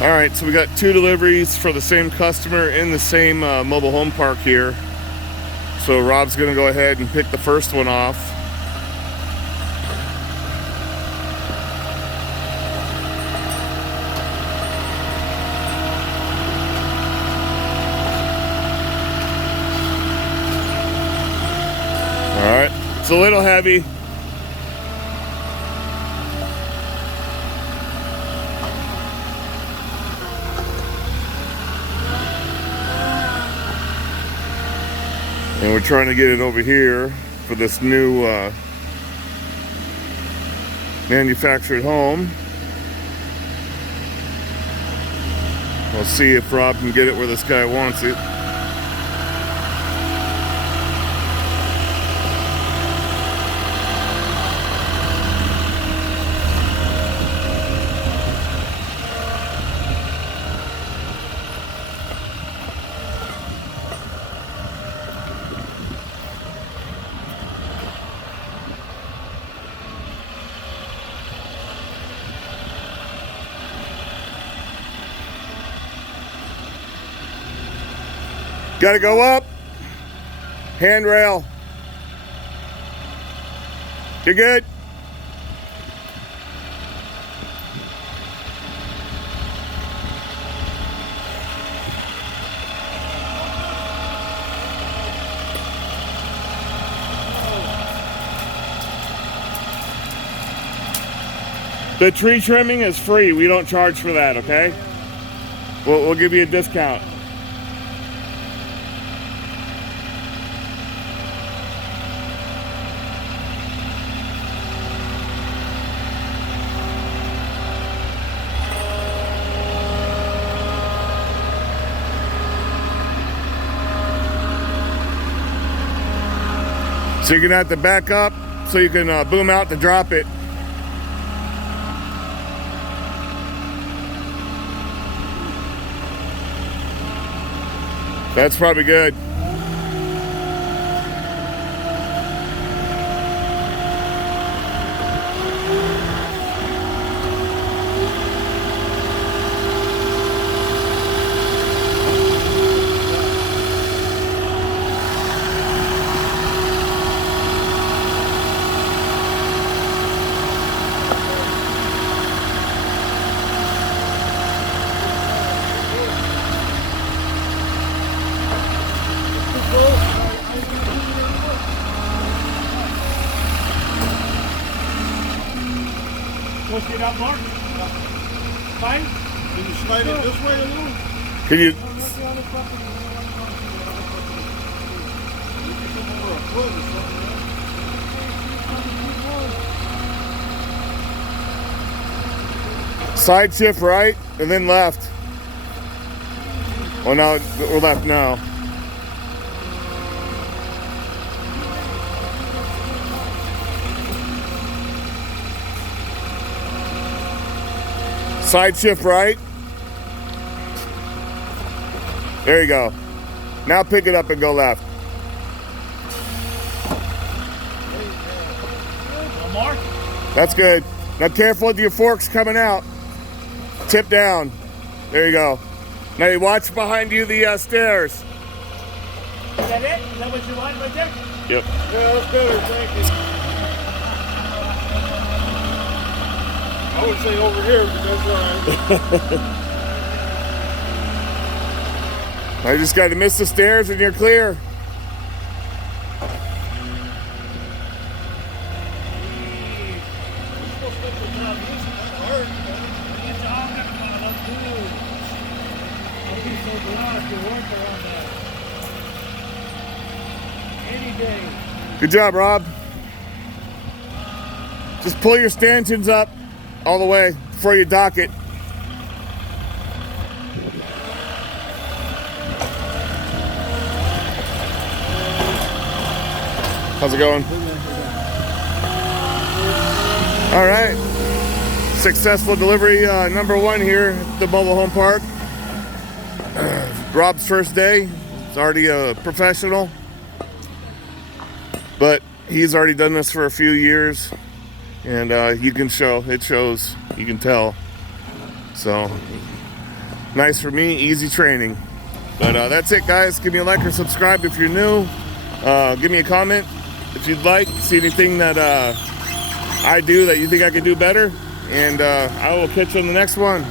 All right, so we got 2 deliveries for the same customer in the same mobile home park here. So Rob's gonna go ahead and pick the first one off. All right, it's a little heavy. And we're trying to get it over here for this new manufactured home. We'll see if Rob can get it where this guy wants it. Gotta go up. Handrail. You're good. The tree trimming is free. We don't charge for that, okay? We'll give you a discount. So you're gonna have to back up so you can boom out to drop it. That's probably good. Let's get out, Mark. Fine. Can you slide it this way a little? Can you? Side shift right and then left. Oh, now we're left now. Side shift right. There you go. Now pick it up and go left. Mark. That's good. Now careful with your forks coming out. Tip down. There you go. Now you watch behind you the stairs. Is that it? Is that what you want right there? Yep. Yeah, that's better, thank you. I would say over here, but that's all right. I just got to miss the stairs and you're clear. Good job, Rob. Just pull your stanchions up all the way before you dock it. How's it going? All right. Successful delivery number 1 here at the mobile home park. Rob's first day. He's already a professional, but he's already done this for a few years, and you can show, it shows, you can tell. So Nice for me, easy training. But that's it, guys. Give me a like or subscribe if you're new. Give me a comment if you'd like. See anything that I do that you think I could do better. And I will catch you on the next one.